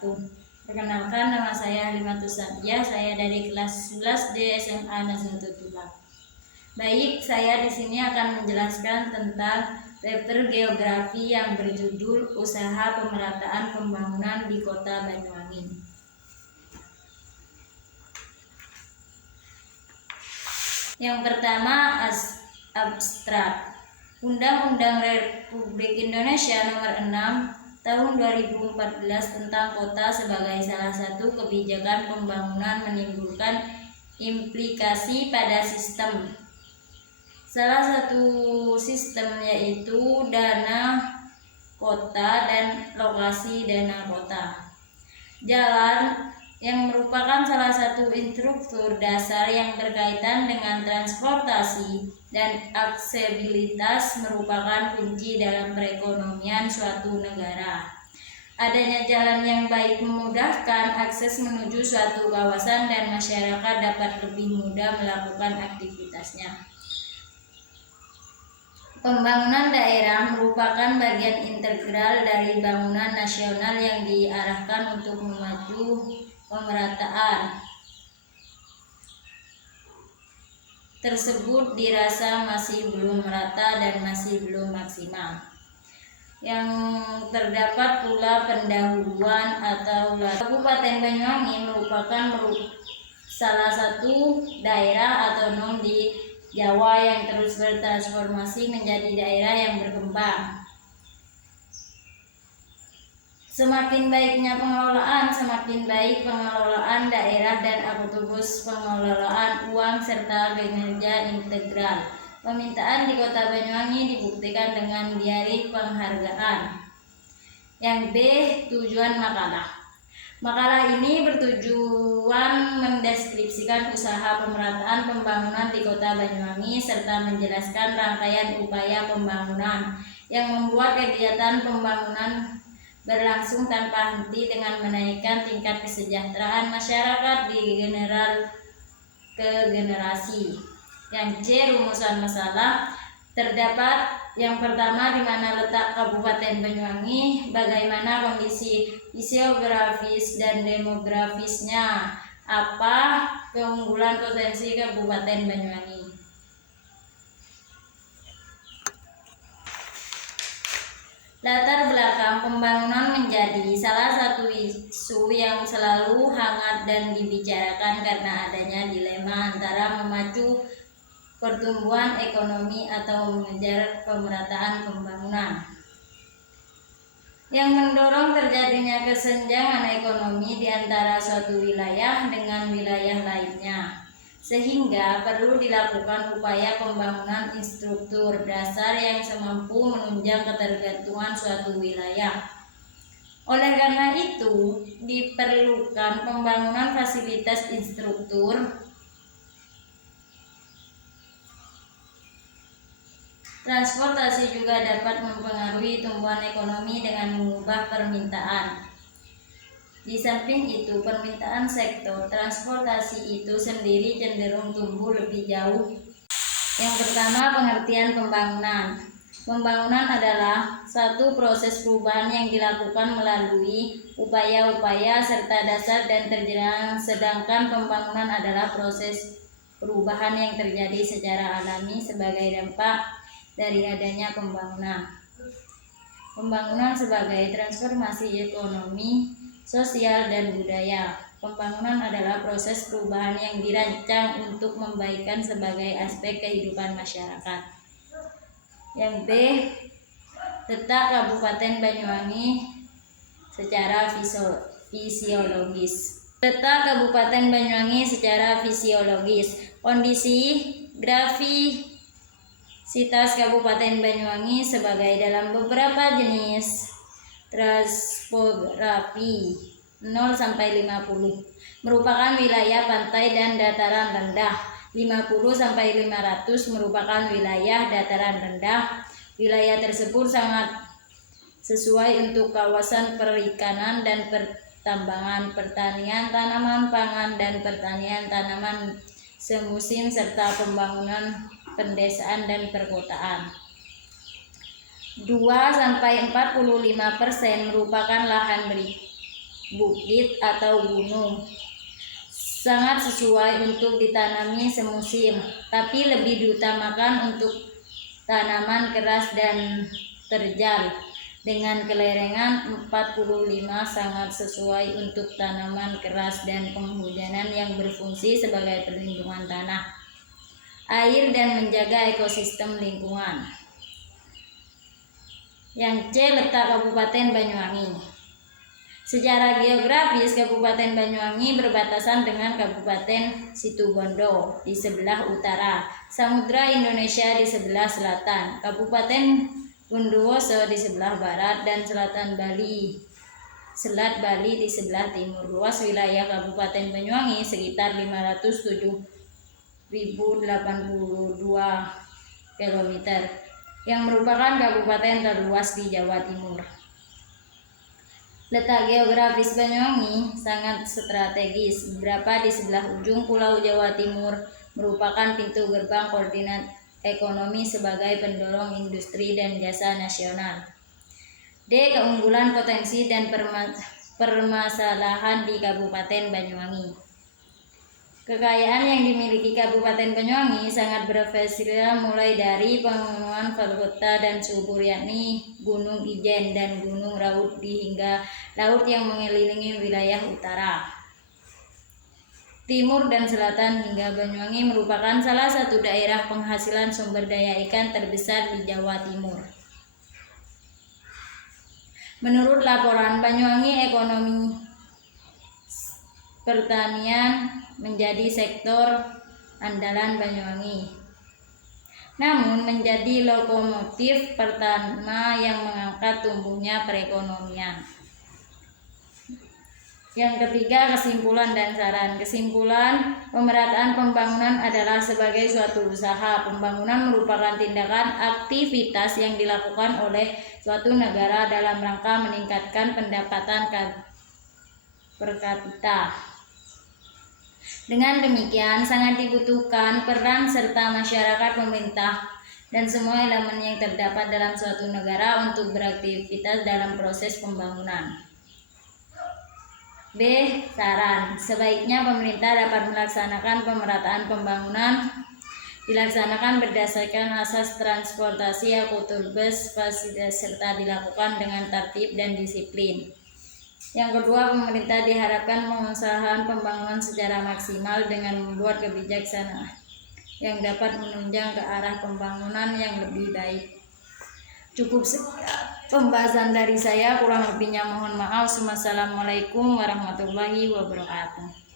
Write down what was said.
wabarakatuh. Perkenalkan, nama saya Halimatus Sadiah, saya dari kelas 11 di SMA Nazatul Tulab. Baik, saya di sini akan menjelaskan tentang paper geografi yang berjudul Usaha Pemerataan Pembangunan di Kota Banyuwangi. Yang pertama, abstrak. Undang-Undang Republik Indonesia Nomor 6 Tahun 2014 tentang kota sebagai salah satu kebijakan pembangunan menimbulkan implikasi pada sistem. Salah satu sistem yaitu dana kota dan lokasi dana kota. Jalan yang merupakan salah satu infrastruktur dasar yang berkaitan dengan transportasi dan aksesibilitas merupakan kunci dalam perekonomian suatu negara. Adanya jalan yang baik memudahkan akses menuju suatu kawasan dan masyarakat dapat lebih mudah melakukan aktivitasnya. Pembangunan daerah merupakan bagian integral dari bangunan nasional yang diarahkan untuk memaju pemerataan tersebut dirasa masih belum merata dan masih belum maksimal. Yang terdapat pula pendahuluan atau Kabupaten Banyuwangi merupakan salah satu daerah otonom di Jawa yang terus bertransformasi menjadi daerah yang berkembang. Semakin baiknya pengelolaan, semakin baik pengelolaan daerah dan atribut pengelolaan uang serta kinerja integral. Permintaan di Kota Banyuwangi dibuktikan dengan diari penghargaan. Yang B, tujuan makalah. Makalah ini bertujuan mendeskripsikan usaha pemerataan pembangunan di Kota Banyuwangi serta menjelaskan rangkaian upaya pembangunan yang membuat kegiatan pembangunan berlangsung tanpa henti dengan menaikkan tingkat kesejahteraan masyarakat di general ke generasi. Yang C, rumusan masalah. Terdapat yang pertama, di mana letak Kabupaten Banyuwangi, bagaimana kondisi fisiografis dan demografisnya, apa keunggulan potensi Kabupaten Banyuwangi. Latar belakang pembangunan menjadi salah satu isu yang selalu hangat dan dibicarakan karena adanya dilema antara memacu pertumbuhan ekonomi atau mengejar pemerataan pembangunan yang mendorong terjadinya kesenjangan ekonomi di antara suatu wilayah dengan wilayah lainnya, sehingga perlu dilakukan upaya pembangunan infrastruktur dasar yang semampu menunjang ketergantungan suatu wilayah. Oleh karena itu, diperlukan pembangunan fasilitas infrastruktur transportasi juga dapat mempengaruhi tumbuhan ekonomi dengan mengubah permintaan. Di samping itu, permintaan sektor transportasi itu sendiri cenderung tumbuh lebih jauh. Yang pertama, pengertian pembangunan. Pembangunan adalah satu proses perubahan yang dilakukan melalui upaya-upaya serta dasar dan terjang, sedangkan pembangunan adalah proses perubahan yang terjadi secara alami sebagai dampak dari adanya pembangunan. Pembangunan sebagai transformasi ekonomi, sosial, dan budaya. Pembangunan adalah proses perubahan yang dirancang untuk membaikkan sebagai aspek kehidupan masyarakat. Yang B, letak Kabupaten Banyuwangi secara fisiologis. Letak Kabupaten Banyuwangi secara fisiologis. Kondisi grafisitas Kabupaten Banyuwangi sebagai dalam beberapa jenis topografi 0 sampai 50 merupakan wilayah pantai dan dataran rendah. 50 sampai 500 merupakan wilayah dataran rendah. Wilayah tersebut sangat sesuai untuk kawasan perikanan dan pertambangan, pertanian tanaman pangan dan pertanian tanaman semusim serta pembangunan pedesaan dan perkotaan. 2 sampai 45% merupakan lahan bukit atau gunung. Sangat sesuai untuk ditanami semusim, tapi lebih diutamakan untuk tanaman keras dan terjal. Dengan kelerengan 45 sangat sesuai untuk tanaman keras dan penghujanan yang berfungsi sebagai perlindungan tanah, air, dan menjaga ekosistem lingkungan. Yang C, letak Kabupaten Banyuwangi. Secara geografis, Kabupaten Banyuwangi berbatasan dengan Kabupaten Situbondo di sebelah utara, Samudra Indonesia di sebelah selatan, Kabupaten Bondowoso di sebelah barat, dan Selat Bali di sebelah timur. Luas wilayah Kabupaten Banyuwangi sekitar 507.082 km, yang merupakan kabupaten terluas di Jawa Timur. Letak geografis Banyuwangi sangat strategis, beberapa di sebelah ujung Pulau Jawa Timur, merupakan pintu gerbang koordinat ekonomi sebagai pendorong industri dan jasa nasional. D, keunggulan, potensi, dan permasalahan di Kabupaten Banyuwangi. Kekayaan yang dimiliki Kabupaten Banyuwangi sangat bervariasi, mulai dari pegunungan Falgota dan subur, yakni Gunung Ijen dan Gunung Raut, hingga laut yang mengelilingi wilayah utara, timur, dan selatan, hingga Banyuwangi merupakan salah satu daerah penghasilan sumber daya ikan terbesar di Jawa Timur. Menurut laporan Banyuwangi, ekonomi pertanian menjadi sektor andalan Banyuwangi, namun menjadi lokomotif pertama yang mengangkat tumbuhnya perekonomian. Yang ketiga, kesimpulan dan saran. Kesimpulan, pemerataan pembangunan adalah sebagai suatu usaha. Pembangunan merupakan tindakan aktivitas yang dilakukan oleh suatu negara dalam rangka meningkatkan pendapatan per kapita. Dengan demikian, sangat dibutuhkan peran serta masyarakat, pemerintah, dan semua elemen yang terdapat dalam suatu negara untuk beraktivitas dalam proses pembangunan. B, saran. Sebaiknya pemerintah dapat melaksanakan pemerataan pembangunan dilaksanakan berdasarkan asas transportasi akutabel fasilitas serta dilakukan dengan tertib dan disiplin. Yang kedua, pemerintah diharapkan mengusahakan pembangunan secara maksimal dengan membuat kebijaksanaan yang dapat menunjang ke arah pembangunan yang lebih baik. Cukup pembahasan dari saya, kurang lebihnya mohon maaf. Wassalamualaikum warahmatullahi wabarakatuh.